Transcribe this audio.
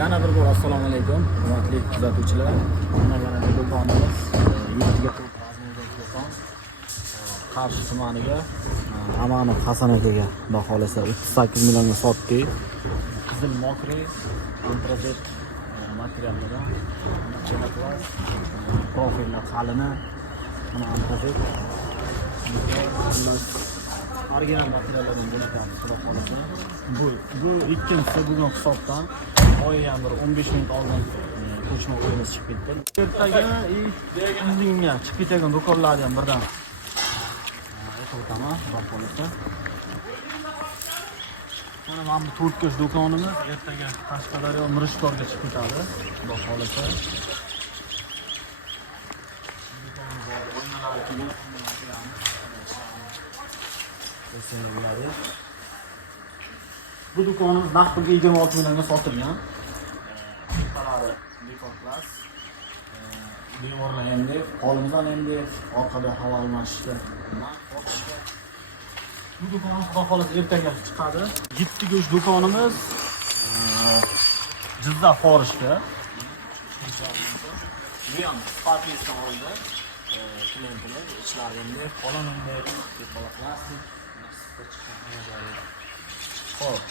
Yana bir bor assalomu alaykum, hurmatli kuzatuvchilar. Mana yana do'konimiz, yurtiga do'kon. Qarshi tumaniga Amanov Hasan akaga xudo xolasa 38 millionga sotdik. Qizil mokriy antrazit materiallardan chelatlar, profillar qalini, mana antrazit. Original materiallardan jo'natamiz xudo xolasa. Bu ikkinchisi bugun hisobdan oyidan bir 15 minut oldin ko'chma o'yinimiz chiqib ketdi. Ertaga o'zingga chiqib ketadigan do'konlarni ham birdan aytib o'taman xudo xolasa. Mana bu 4 ko'ch do'konimiz ertaga Qashqadaryo Mirishkorga chiqib ketadi xudo xolasa. Bu do'konimiz naqd pulga 26 millionga sotilgan. Qolari dekor class. Devorlar endi, qo'limizdan endi orqada havo almashishga. Bu do'konimiz xudo xolasa ertaga chiqadi. Gitti go'sht do'konimiz Jizzax Forishda. Bu ham sifatlisan oldi. Klientlar ichlari endi qo'limizda dekor plastik. Xo'p.